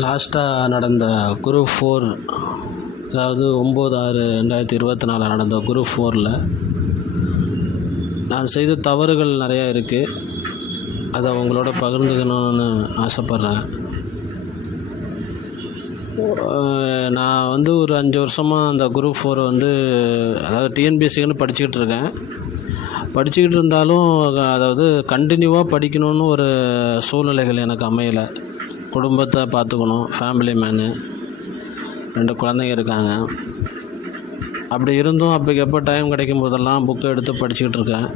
லாஸ்ட்டாக நடந்த குரூப் 4, அதாவது 9/6/2024 நடந்த குரூப் 4ல் நான் செய்த தவறுகள் நிறையா இருக்குது. அதை உங்களோட பகிர்ந்துக்கணும்னு ஆசைப்பட்றேன். நான் ஒரு 5 வருஷமாக அந்த குரூப் 4 அதாவது டிஎன்பிஎஸ்சின்னு படிச்சுக்கிட்டு இருக்கேன். படிச்சுக்கிட்டு இருந்தாலும் அதாவது கண்டினியூவாக படிக்கணும்னு ஒரு சூழ்நிலைகள் எனக்கு அமையலை. குடும்பத்தை பார்த்துக்கணும், ஃபேமிலி மேனு, 2 குழந்தைங்க இருக்காங்க. அப்படி இருந்தும் அப்போக்கப்போ டைம் கிடைக்கும் போதெல்லாம் புக்கை எடுத்து படிச்சுக்கிட்டு இருக்கேன்.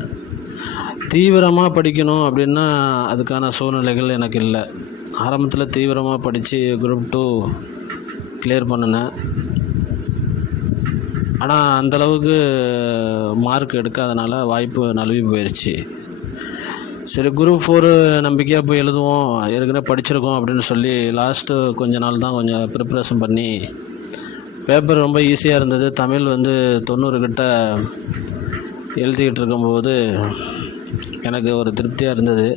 தீவிரமாக படிக்கணும் அப்படின்னா அதுக்கான சூழ்நிலைகள் எனக்கு இல்லை. ஆரம்பத்தில் தீவிரமாக படித்து குரூப் 2 கிளியர் பண்ணினேன். ஆனால் அந்தளவுக்கு மார்க் எடுக்காதனால வாய்ப்பு நழுவி போயிடுச்சு. சரி, குரூப் 4 நம்பிக்கையாக போய் எழுதுவோம், ஏற்கனவே படிச்சிருக்கோம் அப்படின்னு சொல்லி லாஸ்ட்டு கொஞ்ச நாள் தான் கொஞ்சம் ப்ரிப்ரேஷன் பண்ணி பேப்பர் ரொம்ப ஈஸியாக இருந்தது. தமிழ் 90 கிட்ட எழுதிக்கிட்டு இருக்கும்போது எனக்கு ஒரு திருப்தியாக இருந்தது.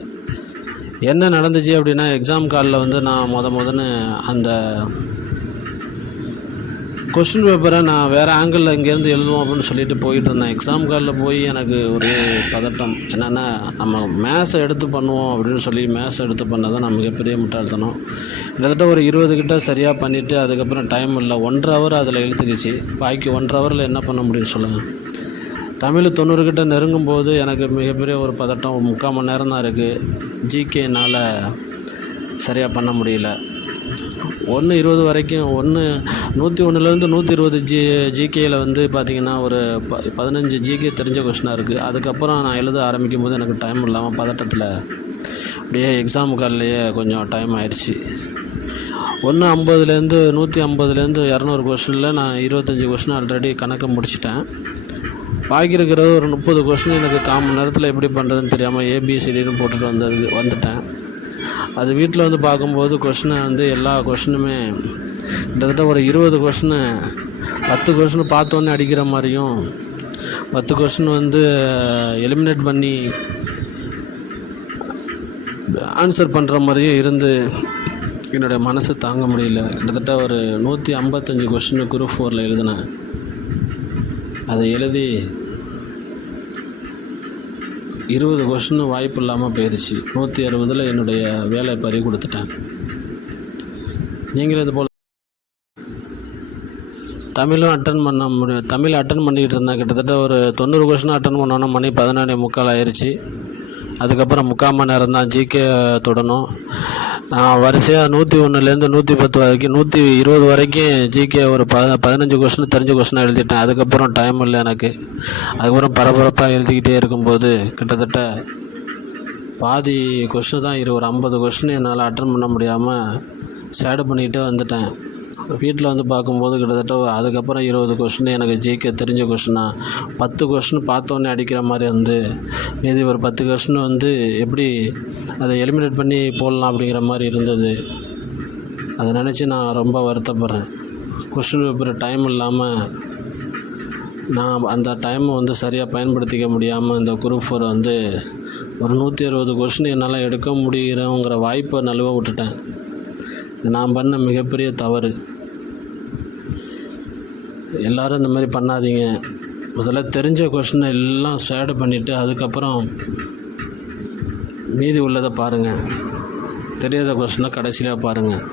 என்ன நடந்துச்சு அப்படின்னா, எக்ஸாம் காலில் நான் முதன்னு அந்த கொஸ்டின் பேப்பரை நான் வேறு ஆங்கிளில் இங்கேருந்து எழுதுவோம் அப்படின்னு சொல்லிட்டு போயிட்டு இருந்தேன். எக்ஸாம் காலில் போய் எனக்கு ஒரு பதட்டம். என்னென்னா, நம்ம மேத்ஸை எடுத்து பண்ணுவோம் அப்படின்னு சொல்லி மேத்ஸ் எடுத்து பண்ணதான் நான் மிகப்பெரிய முட்டாள்தனம். கிட்டத்தட்ட ஒரு 20 கிட்ட சரியாக பண்ணிவிட்டு அதுக்கப்புறம் டைம் இல்லை, 1.5 ஹவர் அதில் இழுத்துக்குச்சு. பாக்கி 1.5 ஹவரில் என்ன பண்ண முடியும் சொல்லுங்கள். தமிழ் 90 கிட்ட நெருங்கும் போது எனக்கு மிகப்பெரிய ஒரு பதட்டம். 3/4 மணி நேரம் தான் இருக்குது. ஜிகே என்னால் சரியாக பண்ண முடியல. 1:20 வரைக்கும் 101லேருந்து 120 ஜிகேயில் பார்த்திங்கன்னா ஒரு 15 ஜிகே தெரிஞ்ச கொஸ்டினாக இருக்குது. அதுக்கப்புறம் நான் எழுத ஆரம்பிக்கும் போது எனக்கு டைம் இல்லாமல் பதட்டத்தில் அப்படியே எக்ஸாம் கால்லையே கொஞ்சம் டைம் ஆயிடுச்சு. 150லேருந்து 150லேருந்து 200 கொஸ்டினில் நான் 25 கொஸ்டின் ஆல்ரெடி கணக்கை முடிச்சிட்டேன். பாக்கி இருக்கிற ஒரு 30 கொஸ்டின் எனக்கு 1/4 மணி நேரத்தில் எப்படி பண்ணுறதுன்னு தெரியாமல் ஏபிசிடின்னு போட்டுட்டு வந்துட்டேன். அது வீட்டில் பார்க்கும்போது கொஸ்டினை எல்லா கொஸ்டினுமே கிட்டத்தட்ட ஒரு 20 கொஸ்டினு 10 கொஸ்டின் பார்த்தோன்னே அடிக்கிற மாதிரியும் 10 கொஸ்டின் எலிமினேட் பண்ணி ஆன்சர் பண்ணுற மாதிரியும் இருந்து என்னுடைய மனசு தாங்க முடியல. கிட்டத்தட்ட ஒரு 155 கொஸ்டின் குரூப் 4ல் எழுதினேன். அதை எழுதி 20 கொஸ்டின் வாய்ப்பு இல்லாமல் போயிடுச்சு. 160ல் என்னுடைய வேலை பறி கொடுத்துட்டேன். நீங்களும் இது போல் தமிழ் அட்டன் பண்ணிக்கிட்டு இருந்தேன். கிட்டத்தட்ட ஒரு 90 கொஸ்டின் அட்டன் பண்ணோன்னா மணி 11:45 ஆயிடுச்சு. அதுக்கப்புறம் 3/4 மணி நேரம் தான் ஜிகே தொடணும். நான் வரிசையாக 101லேருந்து 110 வரைக்கும் 120 வரைக்கும் ஜிகே ஒரு 15 கொஸ்டின் தெரிஞ்ச கொஸ்டினாக எழுதிட்டேன். அதுக்கப்புறம் டைம் இல்லை எனக்கு. அதுக்கப்புறம் பரபரப்பாக எழுதிக்கிட்டே இருக்கும்போது கிட்டத்தட்ட பாதி கொஸ்டின் தான் ஒரு 50 கொஸ்டின் என்னால் அட்டன் பண்ண முடியாமல் சேடு பண்ணிக்கிட்டே வந்துட்டேன். வீட்டில் பார்க்கும்போது கிட்டத்தட்ட அதுக்கப்புறம் 20 கொஸ்டின் எனக்கு ஜிகே தெரிஞ்ச கொஸ்டினா 10 கொஸ்டின் பார்த்தோன்னே அடிக்கிற மாதிரி மீதி ஒரு 10 கொஸ்டின் எப்படி அதை எலிமினேட் பண்ணி போடலாம் அப்படிங்கிற மாதிரி இருந்தது. அதை நினச்சி நான் ரொம்ப வருத்தப்படுறேன். கொஸ்டின் பேப்பர் டைம் இல்லாமல் நான் அந்த டைமை சரியாக பயன்படுத்திக்க முடியாமல் இந்த குரூப் 4 ஒரு 160 கொஸ்டின் என்னால் எடுக்க முடிகிறோங்கிற வாய்ப்பை நழுவ விட்டுட்டேன். இது நான் பண்ண மிகப்பெரிய தவறு. எல்லோரும் இந்த மாதிரி பண்ணாதீங்க. முதல்ல தெரிஞ்ச கொஸ்டினை எல்லாம் ஷேடு பண்ணிவிட்டு அதுக்கப்புறம் மீதி உள்ளதை பாருங்கள். தெரியாத கொஸ்டினை கடைசியாக பாருங்கள்.